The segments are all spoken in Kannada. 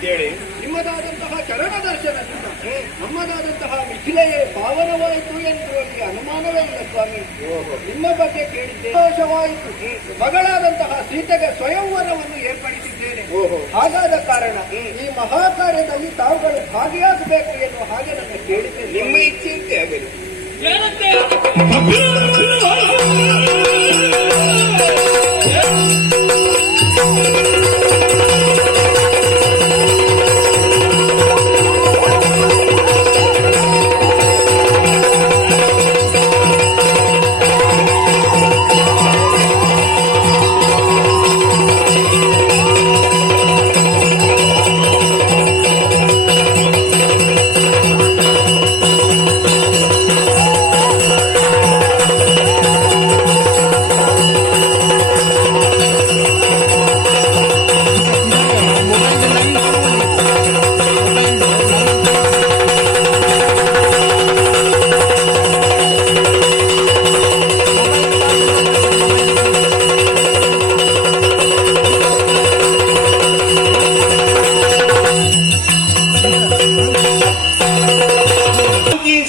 ಹೇಳಿ ನಿಮ್ಮದಾದಂತಹ ಚರಣ ದರ್ಶನ ನಮ್ಮದಾದಂತಹ ಮಿಥಿಲೆಯೇ ಪಾವನವಾಯಿತು ಎನ್ನುವಲ್ಲಿ ಅನುಮಾನವೇ ಇಲ್ಲ ಸ್ವಾಮಿ. ನಿಮ್ಮ ಬಗ್ಗೆ ಕೇಳಿದ್ದೆ ಸಂತೋಷವಾಯಿತು. ಮಗಳಾದಂತಹ ಸೀತೆಗೆ ಸ್ವಯಂವರವನ್ನು ಏರ್ಪಡಿಸಿದ್ದೇನೆ. ಓಹೋ. ಹಾಗಾದ ಕಾರಣ ಈ ಮಹಾ ಕಾರ್ಯದಲ್ಲಿ ತಾವುಗಳು ಭಾಗಿಯಾಗಬೇಕು ಎನ್ನುವ ಹಾಗೆ ನನ್ನ ಕೇಳಿದ್ದೆ ನಿಮ್ಮ ಇಚ್ಛೆಯಂತೆ ಆಗಲಿ.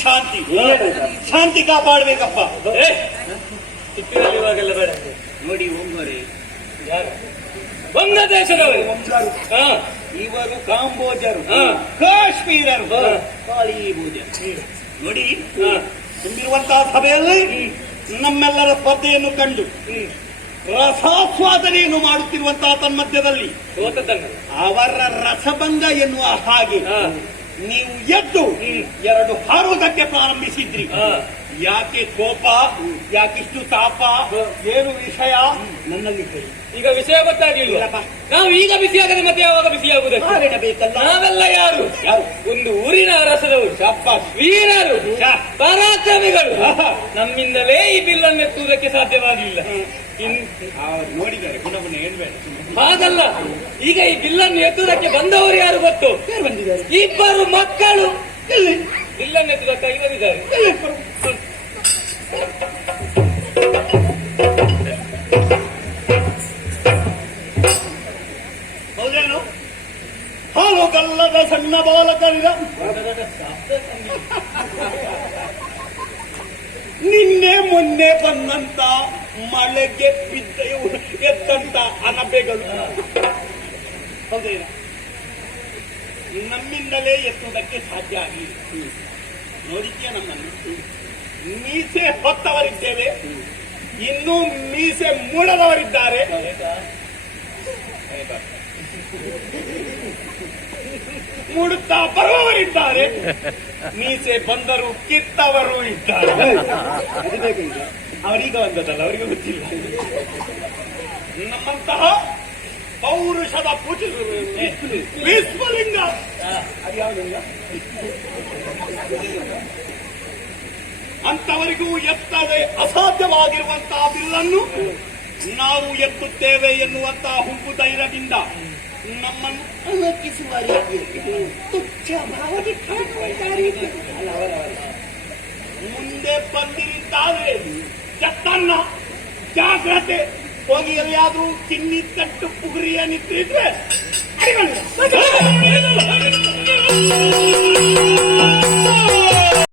ಶಾಂತಿ. ಶಾಂತಿ ಕಾಪಾಡ್ಬೇಕಪ್ಪ. ಇವಾಗೆಲ್ಲ ಬೇಡ. ನೋಡಿ ಒಂಬರೆ. ಬಂಗ್ಲಾದೇಶದವರು ಇವರು ಕಾಂಬೋಜರು. ಹಾ. ಕಾಶ್ಮೀರರು. ಹಾ. ಕಾಳಿ ಭೋಜ ನೋಡಿ ಹಾ. ತುಂಬಿರುವಂತಹ ಸಭೆಯಲ್ಲಿ ನಮ್ಮೆಲ್ಲರ ಸ್ಪರ್ಧೆಯನ್ನು ಕಂಡು ರಸಾಸ್ವಾದನೆಯನ್ನು ಮಾಡುತ್ತಿರುವಂತಹ ತನ್ಮಧ್ಯದಲ್ಲಿ ಅವರ ರಸಭಂಗ ಎನ್ನುವ ಹಾಗೆ ನೀವು ಎದ್ದು ಎರಡು ಹಾರುವುದಕ್ಕೆ ಪ್ರಾರಂಭಿಸಿದ್ರಿ. ಯಾಕೆ ಕೋಪ ಯಾಕಿಷ್ಟು ತಾಪ ಏನು ವಿಷಯ? ನನ್ನಲ್ಲಿ ಈಗ ವಿಷಯ ಗೊತ್ತಾಗಿಲ್ಲ ನಾವು ಈಗ ಬಿಸಿಯಾಗದೆ ಮತ್ತೆ ಯಾವಾಗ ಬಿಸಿಯಾಗುವುದಕ್ಕೆ ನಾವೆಲ್ಲ ಯಾರು? ಒಂದು ಊರಿನ ಅರಸದವರು ಶಪ್ಪ ವೀರರು. ಪರಾಕ್ರಮಿಗಳು. ನಮ್ಮಿಂದಲೇ ಈ ಬಿಲ್ಲನ್ನು ಎತ್ತುವುದಕ್ಕೆ ಸಾಧ್ಯವಾಗಲಿಲ್ಲ ನೋಡಿದ್ದಾರೆ ಪುನಃ ಹೇಳ್ಬೇಡ. ಹಾಗಲ್ಲ. ಈಗ ಈ ಬಿಲ್ಲನ್ನು ಎತ್ತುವುದಕ್ಕೆ ಬಂದವರು ಯಾರು ಗೊತ್ತು? ಇಬ್ಬರು ಮಕ್ಕಳು. ಬಿಲ್ಲನ್ನು ಎತ್ತುವುದಕ್ಕಾಗಿ ಬಂದಿದ್ದಾರೆ. ಹೌದೇನು? ಹಾಲು ಕಲ್ಲದ ಸಣ್ಣ ಬಾಲಕರಿದ ನಿನ್ನೆ ಮೊನ್ನೆ ಬಂದಂತ ಮಳೆಗೆ ಬಿದ್ದ ಎತ್ತಂತ ಅನಬೆಗಳು. ಹೌದೇನು? ನಮ್ಮಿಂದಲೇ ಎತ್ತುವುದಕ್ಕೆ ಸಾಧ್ಯ ಆಗಲಿ ನೋಡಿದ್ಯಾ ನಮ್ಮನ್ನು? ಮೀಸೆ ಹೊತ್ತವರಿದ್ದೇವೆ ಇನ್ನೂ ಮೀಸೆ ಮೂಡದವರಿದ್ದಾರೆ ಮೂಡುತ್ತಾ ಬರುವವರಿದ್ದಾರೆ. ಮೀಸೆ ಬಂದರು ಕಿತ್ತವರು ಇದ್ದಾರೆ. ಅವರೀಗ ಬಂದದಲ್ಲ ಅವರಿಗೆ ಗೊತ್ತಿಲ್ಲ. ನಮ್ಮಂತಹ ಪೌರುಷದ ಪೂಜೆ ಅದು? ಅಂತವರಿಗೂ ಎತ್ತದೆ ಅಸಾಧ್ಯವಾಗಿರುವಂತಹ ಬಿಲ್ಲನ್ನು ನಾವು ಎತ್ತುತ್ತೇವೆ ಎನ್ನುವಂತಹ ಹುಬ್ಬು ಧೈರ್ಯದಿಂದ ನಮ್ಮನ್ನು ಅಣಕಿಸುವ ರೀತಿಯಲ್ಲಿ. ಮುಂದೆ ಬಂದಿರಿದ್ದಾದ್ರೆ ಚತ್ತನ್ನ ಜಾಗ್ರತೆ ಹೋಗಿ ಎಲ್ಲಿಯಾದ್ರೂ ಚಿನ್ನಿ ತಟ್ಟು ಪುಗುರಿಯ ನಿಂತಿದ್ರೆ.